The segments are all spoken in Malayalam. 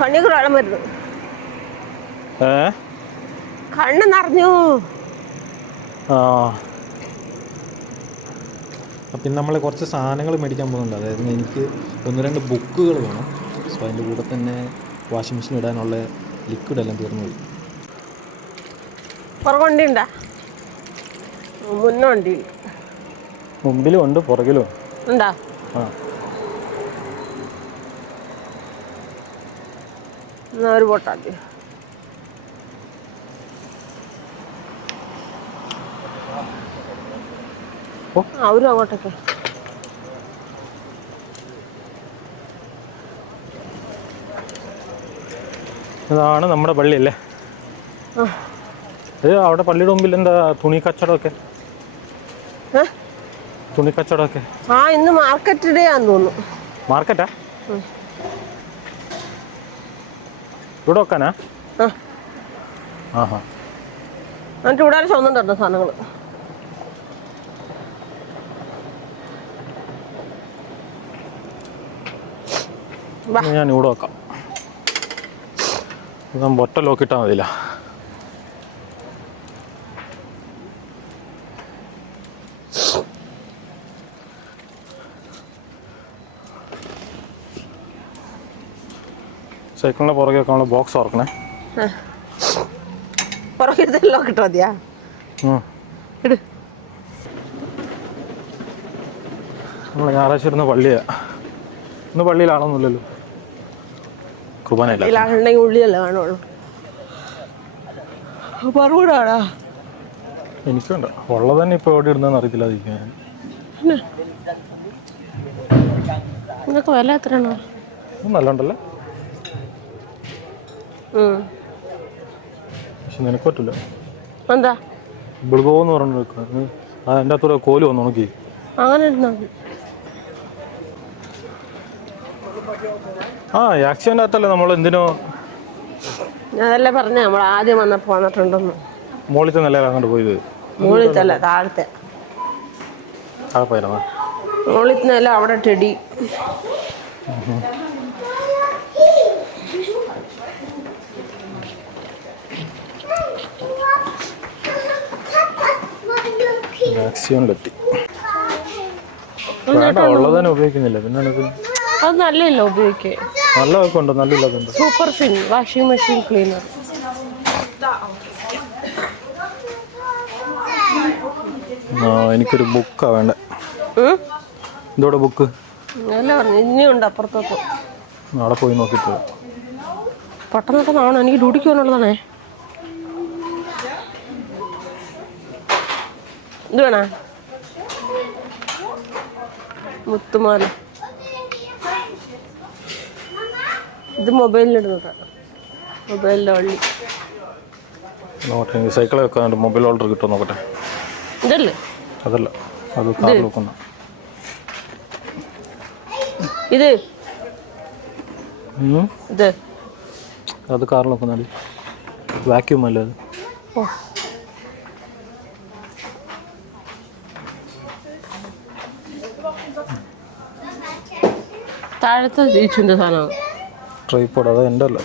കണ്ണിക്ക് വെള്ളം വരുന്നു. കണ്ണ് നിറഞ്ഞു. പിന്നെ നമ്മൾ കുറച്ച് സാധനങ്ങൾ മേടിക്കാൻ പോകുന്നുണ്ട്. അതായത് എനിക്ക് 1-2 ബുക്കുകൾ വേണം. സോ അതിൻ്റെ കൂടെ തന്നെ വാഷിംഗ് മെഷീൻ ഇടാനുള്ള ലിക്വിഡ് എല്ലാം തീർന്നു പോയി. പുറകൊണ്ടിണ്ടാ? മുന്നുണ്ട്. മുമ്പിലും ഉണ്ട്, പുറകിലും ഉണ്ടാ. ഒരു ബോട്ടാക്കി അവരും അങ്ങോട്ടൊക്കെ. ഇതാണ് നമ്മുടെ പള്ളിയല്ലേ? അവിടെ പള്ളിയുടെ മുമ്പിൽ എന്താ തുണി കച്ചവടമൊക്കെ? തുണി കച്ചവടമൊക്കെ ഇന്ന് മാർക്കറ്റ് ഡേ ആണെന്ന് തോന്നുന്നു. മാർക്കറ്റാ? ഇവിടെ വെക്കാനാ? എന്നിട്ട് ഇവിടെ ചുവന്നുണ്ടോ സാധനങ്ങൾ? ഞാൻ ഇവിടെ വെക്കാം. ഒറ്റ ലോക്കിട്ടാൽ മതിയില്ല. സൈക്കിളിൻ്റെ പുറകെ വെക്കാനുള്ള ബോക്സ് ഓർക്കണേ. പുറകെ ലോക്കിട്ട് മതിയാ? നമ്മൾ ഞായറാഴ്ച ഇരുന്ന പള്ളിയാ. ഇന്ന് പള്ളിയിലാണോന്നില്ലല്ലോ. കുർബാനയിലാണെങ്കിൽ ഉള്ളിയല്ലേ കാണുള്ളൂ. പറവൂടാടാ. എനിക്കുണ്ട്. ഉള്ളത് തന്നെ ഇപ്പോൾ എവിടെ ഇടുന്നതെന്ന് അറിയത്തില്ലാതിരിക്കാൻ. ഇതൊക്കെ വില എത്രയാണോ? നല്ല ഉണ്ടല്ലോ. പക്ഷെ നിനക്ക് പറ്റില്ല. എന്താ ബിൾഗോന്ന് പറഞ്ഞു അതിൻ്റെ അകത്തൂടെ കോല് വന്നു നോക്കി. അങ്ങനെ ഇരുന്നാ മതി. ആക്സിഡന്റ് അകത്തല്ലേ നമ്മൾ എന്തിനോ. അതല്ലേ പറഞ്ഞ നമ്മൾ ആദ്യം വന്നപ്പോ വന്നിട്ടുണ്ടെന്ന്. മോളിത്തെ നിലയിലാണ് അങ്ങോട്ട് പോയത്. മോളിത്തല്ല, താഴത്തെ. താഴെ പോയിരുന്നോ? മോളിത്തെ നില അവിടെ ടെടി. ആക്സിഡന്റിലെത്തി. ഉള്ളത് തന്നെ ഉപയോഗിക്കുന്നില്ല. പിന്നെ അത് നല്ലല്ലോ ഉപയോഗിക്കാൻ. നല്ലതൊക്കെ ഉണ്ട്, നല്ലില്ലാതുണ്ട്. Super fin washing machine cleaner. എനിക്കൊരു ബുക്കാ വേണ്ടേ. ഇതോടെ ബുക്ക് അല്ല പറഞ്ഞു. ഇനിയുണ്ട് അപ്പുറത്തോട്ട്. നാളെ പോയി നോക്കിയിട്ട് പെട്ടെന്നൊക്കെ നാണോ? എനിക്ക് ഡ്യൂട്ടിക്ക് പോകാനുള്ളതാണേ. ഇത് വേണ മുത്തുമാല. ഇത് മൊബൈലിലിടുന്നതാ. മൊബൈലിൻ്റെ വള്ളി. നോക്കട്ടെ. സൈക്കിൾ വെക്കാണ്ട് മൊബൈൽ ഹോൾഡർ കിട്ടുമോ നോക്കട്ടെ. ഇതല്ലേ? അതല്ല, അത് കാറിൽ വെക്കുന്ന. ഇത് ഇത് അത് കാറിൽ വെക്കുന്ന വാക്യൂം അല്ലേ അത്? താഴത്തെ ഈച്ചുൻ്റെ സാധനം. ട്രൈപോഡ്. അത് എൻ്റെ അല്ല.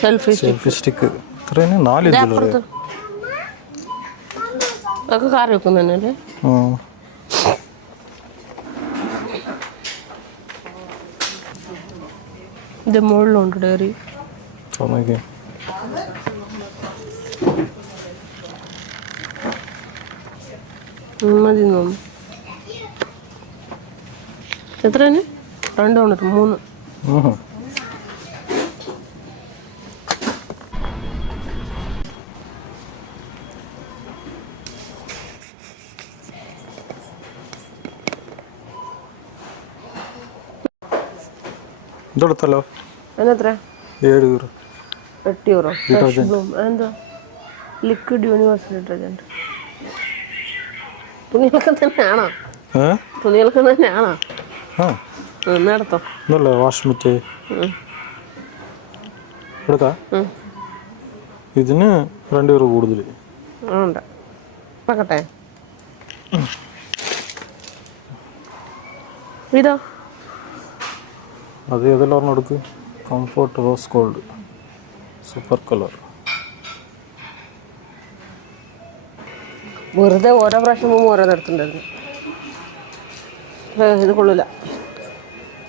Selfie stick. ഇത്രയും 4 ഇഞ്ച്. അതൊക്കെ കാർ വെക്കുന്നല്ലേ? ഇത് മുകളിലുണ്ട് ഡയറി. മതി തോന്നുന്നു. എത്രയാണ്? 2 3. ഇതെടുത്തല്ലോ. അതിനെത്ര? 7 €. 8 €. എന്താ? Liquid universal detergent. തുണികൾക്ക് തന്നെയാണോ? തുണികൾക്ക് തന്നെയാണോ? എടുത്തോ. ഇതല്ലേ വാഷ് മിറ്റ് എടുക്കാം. ഇതിന് 2 € കൂടുതൽ ഉണ്ട്. നോക്കട്ടെ. ഇതോ അത് ഏതെല്ലാം ഓർമ്മ എടുക്ക്. Comfort rose gold super colour. വെറുതെ ഓരോ പ്രാവശ്യം പോകുമ്പോൾ ഓരോ നടത്തുണ്ടായിരുന്നു. ഇത് കൊള്ളില്ല.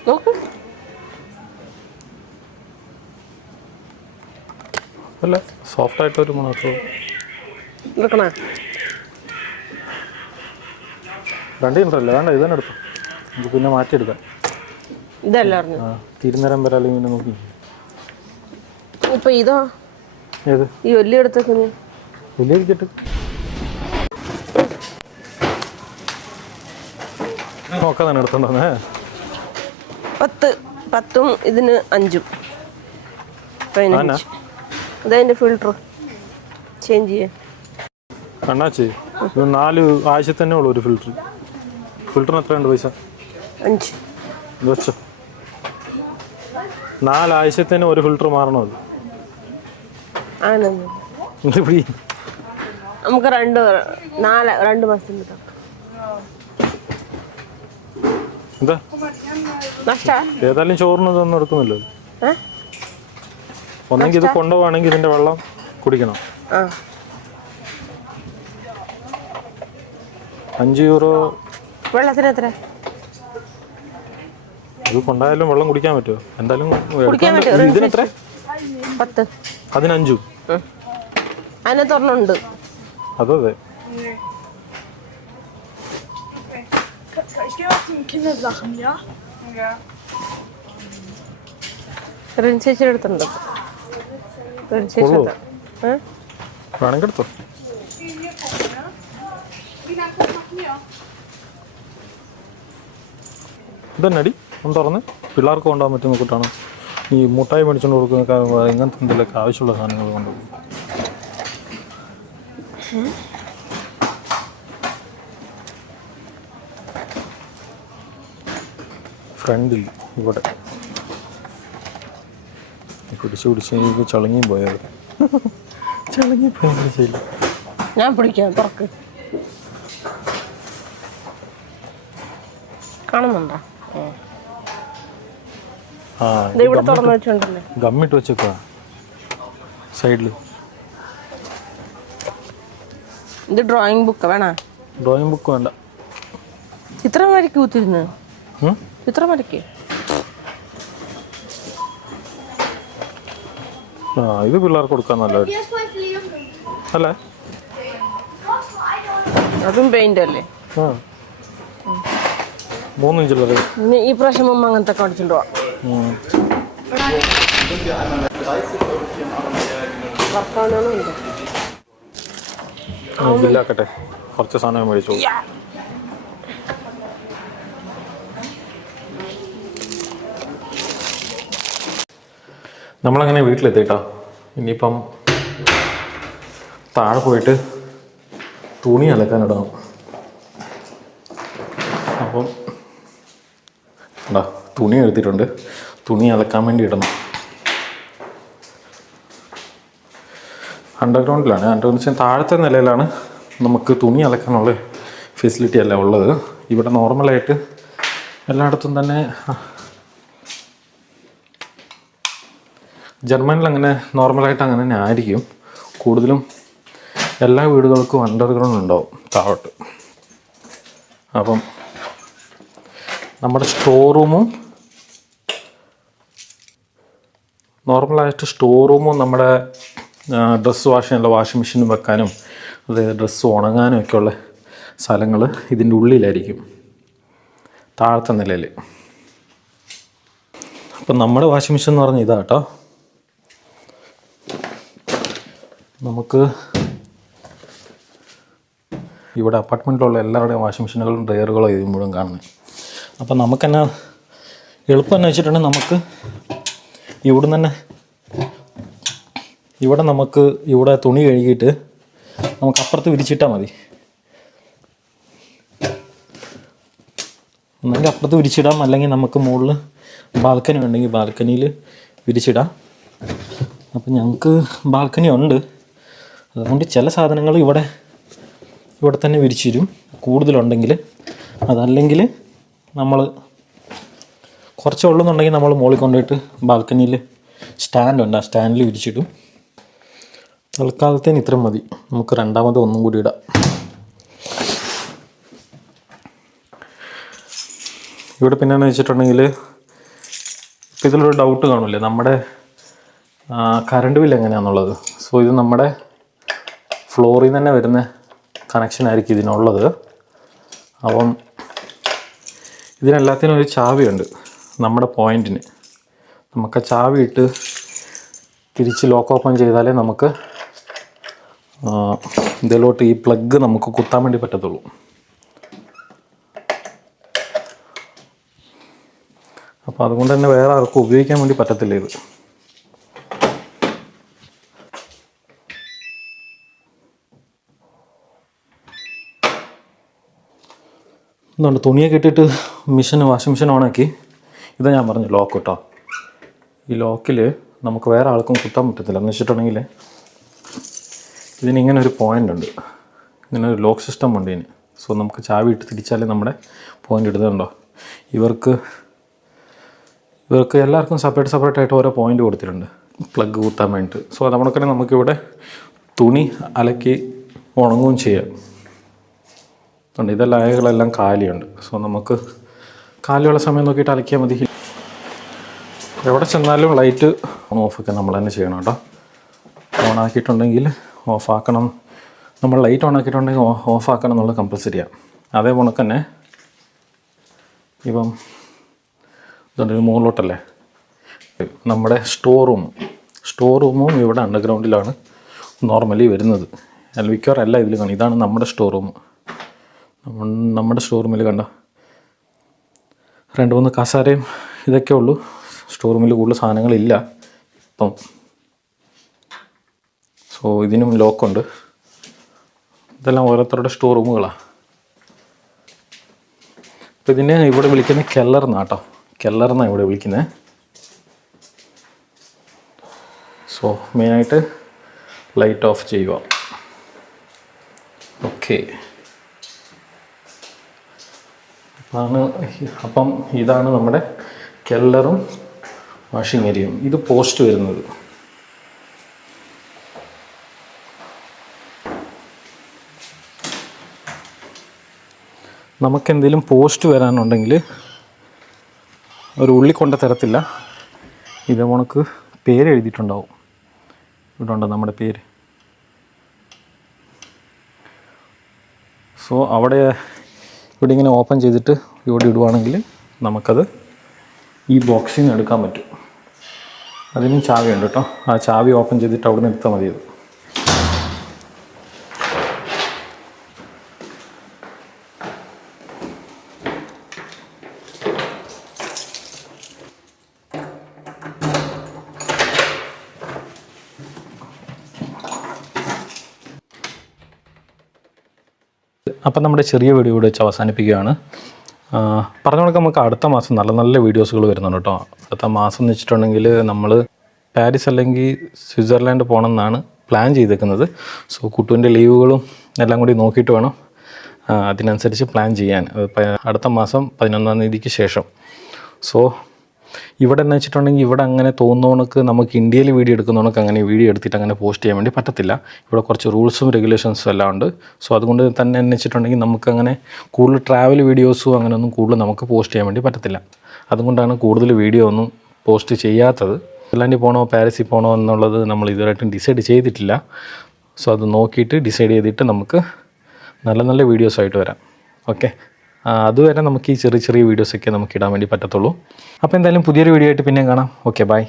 നോക്ക്. അല്ല സോഫ്റ്റായിട്ടൊരു മണത്തോ എടുക്കണ രണ്ടല്ലേ വേണ്ട ഇത് തന്നെ എടുത്തു. നമുക്ക് പിന്നെ മാറ്റിയെടുക്കാം. ഇതല്ല പറഞ്ഞു തിരുനേരം വരെ അല്ലെങ്കിൽ പിന്നെ നോക്കി. ഇപ്പൊ ഇതോ ഏത് ഈ വലിയ എടുത്തേക്ക് വലിയ ഇരിക്കട്ടെ. നോക്കാതാണ് എടുത്തോണ്ടേ. 10 ഇതിന് 5 അതതിൻ്റെ ഫിൽട്ടർ ചേഞ്ച് ചെയ്യാൻ. അണ്ണാച്ചി ഇത് 4 ആഴ്ച തന്നെ ഉള്ളൂ ഒരു ഫിൽറ്റർ. ഫിൽറ്ററിന് എത്രയുണ്ട് പൈസ? 5 വെച്ചോ. 4 ആഴ്ചത്തേന് ഒരു ഫിൽറ്റർ മാറണോ? അത് നമുക്ക് 2 മാസം കിട്ടാം. എന്താ ഏതായാലും ചോറിന് ഇതൊന്നും എടുക്കുന്നില്ല. ഒന്നെങ്കിൽ ഇത് കൊണ്ടുപോവാണെങ്കിൽ ഇതിന്റെ വെള്ളം കുടിക്കണം. 5 യൂറോ വെള്ളത്തിന് എത്ര? ഇത് കൊണ്ടായാലും വെള്ളം കുടിക്കാൻ പറ്റുമോ? എന്തായാലും ഇതിനെത്ര? 10. അതിന് 5. അതിനകത്ത് ഒരെണ്ണമുണ്ട്. അതെ അതെ. ചേച്ചി എടുത്തുണ്ട്. വേണമെങ്കിൽ എടുത്തോ. ഇതന്നടി ഒന്ന് തുറന്ന് പിള്ളേർക്ക് കൊണ്ടുപോകാൻ പറ്റുന്ന കൂട്ടാണ്. ഈ മുട്ടായി മേടിച്ചുകൊണ്ട് കൊടുക്കുന്ന ഇങ്ങനത്തെ എന്തെങ്കിലുമൊക്കെ ആവശ്യമുള്ള സാധനങ്ങൾ കൊണ്ടുപോകും. ഫ്രണ്ടിൽ ഇവിടെ പിടിച്ച് ചളങ്ങി പോയാൽ ചെയ്യില്ല. ഞാൻ പിടിക്കാം. തുറക്ക്. കാണുന്നുണ്ടോ? ഇവിടെ തുറന്നു വെച്ചോണ്ടല്ലേ ഗമ്മിട്ട് വെച്ചേക്കാ സൈഡില്. ഇത് ഡ്രോയിങ് ബുക്ക് വേണോ? ഡ്രോയിങ് ബുക്ക് വേണ്ട. ചിത്രം വരയ്ക്ക് കുത്തിരുന്ന് ചിത്രം വരയ്ക്ക്. ഇത് പിള്ളേർക്ക് കൊടുക്കാൻ നല്ലത് അല്ലേ? അതും പെയിന്റ് അല്ലേ? 3 ഇഞ്ചുള്ളത്. ഈ പ്രാവശ്യം മുമ്പ് അങ്ങനത്തെ കാണിച്ചിട്ടുണ്ടോ? ബില്ലാക്കട്ടെ. കുറച്ച് സാധനം മേടിച്ചോ. നമ്മളങ്ങനെ വീട്ടിലെത്തിട്ടോ. ഇനിയിപ്പം താഴെ പോയിട്ട് തുണി അലക്കാനിടണം. അപ്പം തുണി എടുത്തിട്ടുണ്ട്. തുണി അലക്കാൻ വേണ്ടി ഇടണം. അണ്ടർഗ്രൗണ്ടിലാണ്. അണ്ടർഗ്രൗണ്ട് വെച്ചാൽ താഴത്തെ നിലയിലാണ് നമുക്ക് തുണി അലക്കാനുള്ള ഫെസിലിറ്റി അല്ല ഉള്ളത്. ഇവിടെ നോർമലായിട്ട് എല്ലായിടത്തും തന്നെ ജർമ്മനിൽ അങ്ങനെ നോർമലായിട്ട് അങ്ങനെ തന്നെ ആയിരിക്കും. കൂടുതലും എല്ലാ വീടുകൾക്കും അണ്ടർഗ്രൗണ്ട് ഉണ്ടാവും താഴോട്ട്. അപ്പം നമ്മുടെ സ്റ്റോർ റൂമും നോർമലായിട്ട് സ്റ്റോർ റൂമും നമ്മുടെ ഡ്രസ്സ് വാഷ് ചെയ്യാനുള്ള വാഷിംഗ് മെഷീൻ വെക്കാനും അതായത് ഡ്രസ്സ് ഉണങ്ങാനും ഒക്കെയുള്ള സ്ഥലങ്ങൾ ഇതിൻ്റെ ഉള്ളിലായിരിക്കും, താഴത്തെ നിലയിൽ. അപ്പം നമ്മുടെ വാഷിംഗ് മെഷീൻ എന്ന് പറഞ്ഞാൽ ഇതാ കേട്ടോ. നമുക്ക് ഇവിടെ അപ്പാർട്ട്മെൻറ്റിലുള്ള എല്ലാവരുടെയും വാഷിംഗ് മെഷീനുകളും ഡ്രയറുകളും ഇത് മുഴുവൻ കാണുന്നത്. അപ്പം നമുക്കെന്നാ എളുപ്പം എന്ന് വെച്ചിട്ടുണ്ടെങ്കിൽ നമുക്ക് ഇവിടെ തുണി കഴുകിയിട്ട് നമുക്ക് അപ്പുറത്ത് വിരിച്ചിട്ടാൽ മതി. ഒന്നെങ്കിൽ അപ്പുറത്ത് വിരിച്ചിടാം, അല്ലെങ്കിൽ നമുക്ക് മുകളിൽ ബാൽക്കണി ഉണ്ടെങ്കിൽ ബാൽക്കണിയിൽ വിരിച്ചിടാം. അപ്പം ഞങ്ങൾക്ക് ബാൽക്കണി ഉണ്ട്, അതുകൊണ്ട് ചില സാധനങ്ങൾ ഇവിടെ തന്നെ വിരിച്ചിരും കൂടുതലുണ്ടെങ്കിൽ. അതല്ലെങ്കിൽ നമ്മൾ കുറച്ചേ ഉള്ളെന്നുണ്ടെങ്കിൽ നമ്മൾ മുകളിൽ കൊണ്ടുപോയിട്ട് ബാൽക്കണിയിൽ സ്റ്റാൻഡുണ്ട്, ആ സ്റ്റാൻഡിൽ വിരിച്ചിടും. തൽക്കാലത്തേന് ഇത്രയും മതി. നമുക്ക് രണ്ടാമത് ഒന്നും കൂടി ഇടാം. ഇവിടെ പിന്നെയെന്ന് വെച്ചിട്ടുണ്ടെങ്കിൽ ഇപ്പം ഇതിലൊരു ഡൗട്ട് കാണില്ലേ, നമ്മുടെ കറണ്ട് ബില്ല് എങ്ങനെയാണെന്നുള്ളത്. സോ ഇത് നമ്മുടെ ഫ്ലോറിൽ നിന്ന് തന്നെ വരുന്ന കണക്ഷനായിരിക്കും ഇതിനുള്ളത്. അപ്പം ഇതിനെല്ലാത്തിനും ഒരു ചാവിയുണ്ട് നമ്മുടെ പോയിൻറ്റിന്. നമുക്ക് ആ ചാവി ഇട്ട് തിരിച്ച് ലോക്ക് ഓപ്പൺ ചെയ്താലേ നമുക്ക് ഇതിലോട്ട് ഈ പ്ലഗ് നമുക്ക് കുത്താൻ വേണ്ടി പറ്റത്തുള്ളൂ. അപ്പോൾ അതുകൊണ്ട് തന്നെ വേറെ ആർക്കും ഉപയോഗിക്കാൻ വേണ്ടി പറ്റത്തില്ല ഇത്. എന്തുകൊണ്ട് തുണിയൊക്കെ ഇട്ടിട്ട് വാഷിംഗ് മെഷീൻ ഓണാക്കി. ഇതാ ഞാൻ പറഞ്ഞു ലോക്ക് കേട്ടോ. ഈ ലോക്കിൽ നമുക്ക് വേറെ ആൾക്കും കുത്താൻ പറ്റത്തില്ല. എന്ന് വെച്ചിട്ടുണ്ടെങ്കിൽ ഇതിനിങ്ങനെ ഒരു പോയിൻ്റ് ഉണ്ട്, ഇങ്ങനെ ഒരു ലോക്ക് സിസ്റ്റം ഉണ്ട് ഇതിന്. സോ നമുക്ക് ചാവി ഇട്ട് തിരിച്ചാലേ നമ്മുടെ പോയിൻ്റ് ഇടുന്നുണ്ടോ. ഇവർക്ക് എല്ലാവർക്കും സെപ്പറേറ്റ് ആയിട്ട് ഓരോ പോയിൻ്റ് കൊടുത്തിട്ടുണ്ട് പ്ലഗ് കുത്താൻ വേണ്ടിയിട്ട്. സോ അതുകൊണ്ടൊക്കെ നമുക്കിവിടെ തുണി അലക്കി ഉണങ്ങുകയും ചെയ്യാം. ഉണ്ട് ഇതെല്ലാം അയകളെല്ലാം കാലിയുണ്ട്. സോ നമുക്ക് കാലിയുള്ള സമയം നോക്കിയിട്ട് അലക്കിയാൽ മതി. എവിടെ ചെന്നാലും ലൈറ്റ് ഓഫൊക്കെ നമ്മൾ തന്നെ ചെയ്യണം കേട്ടോ. ഓണാക്കിയിട്ടുണ്ടെങ്കിൽ ഓഫാക്കണം. നമ്മൾ ലൈറ്റ് ഓണാക്കിയിട്ടുണ്ടെങ്കിൽ ഓഫാക്കണം എന്നുള്ളത് കമ്പൽസറിയാണ്. അതേപോലെ തന്നെ ഇപ്പം ഇതുകൊണ്ട് മുകളിലോട്ടല്ലേ നമ്മുടെ സ്റ്റോർ റൂമും ഇവിടെ അണ്ടർഗ്രൗണ്ടിലാണ് നോർമലി വരുന്നത്. മിക്കവാറല്ല ഇതിൽ കാണും. ഇതാണ് നമ്മുടെ സ്റ്റോർ റൂം. നമ്മുടെ സ്റ്റോർ റൂമിൽ കണ്ട 2-3 കസേരയും ഇതൊക്കെ ഉള്ളൂ. സ്റ്റോർ റൂമിൽ കൂടുതൽ സാധനങ്ങളില്ല ഇപ്പം. സോ ഇതിനും ലോക്കുണ്ട്. ഇതെല്ലാം ഓരോരുത്തരുടെ സ്റ്റോർ റൂമുകളാണ്. അപ്പോൾ ഇതിനെ ഇവിടെ വിളിക്കുന്നത് കെല്ലറെന്നാണ് കേട്ടോ. കെല്ലറെന്നാണ് ഇവിടെ വിളിക്കുന്നത്. സോ മെയിനായിട്ട് ലൈറ്റ് ഓഫ് ചെയ്യുക. ഓക്കെ, അപ്പം ഇതാണ് നമ്മുടെ കെല്ലറും വാഷിംഗ് ഏരിയയും. ഇത് പോസ്റ്റ് വരുന്നത്. നമുക്കെന്തെങ്കിലും പോസ്റ്റ് വരാനുണ്ടെങ്കിൽ ഒരു ഉള്ളി കൊണ്ട് തരത്തില്ല. ഇത് നമുക്ക് പേര് എഴുതിയിട്ടുണ്ടാവും. ഇവിടെ ഉണ്ടോ നമ്മുടെ പേര്. സോ ഇവിടെ ഇങ്ങനെ ഓപ്പൺ ചെയ്തിട്ട് ഇവിടെ ഇടുവാണെങ്കിൽ നമുക്കത് ഈ ബോക്സിൽ നിന്ന് എടുക്കാൻ പറ്റും. അതിനും ചാവിയുണ്ട് കേട്ടോ. ആ ചാവി ഓപ്പൺ ചെയ്തിട്ട് അവിടെ നിന്ന് എടുത്താൽ മതി. അത് അപ്പം നമ്മുടെ ചെറിയ വീഡിയോ ഇവിടെ വെച്ച് അവസാനിപ്പിക്കുകയാണ്. പറഞ്ഞ കണക്ക് നമുക്ക് അടുത്ത മാസം നല്ല നല്ല വീഡിയോസുകൾ വരുന്നുണ്ട് കേട്ടോ. അടുത്ത മാസം എന്ന് വെച്ചിട്ടുണ്ടെങ്കിൽ നമ്മൾ പാരീസ് അല്ലെങ്കിൽ സ്വിറ്റ്സർലാൻഡ് പോകണമെന്നാണ് പ്ലാൻ ചെയ്തേക്കുന്നത്. സോ കുട്ടുവിൻ്റെ ലീവുകളും എല്ലാം കൂടി നോക്കിയിട്ട് വേണം അതിനനുസരിച്ച് പ്ലാൻ ചെയ്യാൻ. അടുത്ത മാസം 11-ാം തീയതിക്ക് ശേഷം. സോ ഇവിടെ എന്ന് വെച്ചിട്ടുണ്ടെങ്കിൽ ഇവിടെ അങ്ങനെ തോന്നുന്നവർക്ക് നമുക്ക് ഇന്ത്യയിൽ വീഡിയോ എടുക്കുന്നവർക്ക് അങ്ങനെ വീഡിയോ എടുത്തിട്ട് അങ്ങനെ പോസ്റ്റ് ചെയ്യാൻ വേണ്ടി പറ്റത്തില്ല. ഇവിടെ കുറച്ച് റൂൾസും റെഗുലേഷൻസും എല്ലാം ഉണ്ട്. സോ അതുകൊണ്ട് തന്നെ എന്ന് വെച്ചിട്ടുണ്ടെങ്കിൽ നമുക്കങ്ങനെ കൂടുതൽ ട്രാവൽ വീഡിയോസും അങ്ങനെയൊന്നും കൂടുതൽ നമുക്ക് പോസ്റ്റ് ചെയ്യാൻ വേണ്ടി പറ്റത്തില്ല. അതുകൊണ്ടാണ് കൂടുതൽ വീഡിയോ ഒന്നും പോസ്റ്റ് ചെയ്യാത്തത്. സ്വിറ്റ്സർലാൻഡിൽ പോകണോ പാരീസിൽ പോകണോ എന്നുള്ളത് നമ്മൾ ഇതുവരെയായിട്ടും ഡിസൈഡ് ചെയ്തിട്ടില്ല. സോ അത് നോക്കിയിട്ട് ഡിസൈഡ് ചെയ്തിട്ട് നമുക്ക് നല്ല നല്ല വീഡിയോസായിട്ട് വരാം. ഓക്കെ, അതുവരെ നമുക്ക് ഈ ചെറിയ ചെറിയ വീഡിയോസൊക്കെ നമുക്ക് ഇടാൻ വേണ്ടി പറ്റത്തുള്ളൂ. അപ്പോൾ എന്തായാലും പുതിയൊരു വീഡിയോ ആയിട്ട് പിന്നെയും കാണാം. Okay, by.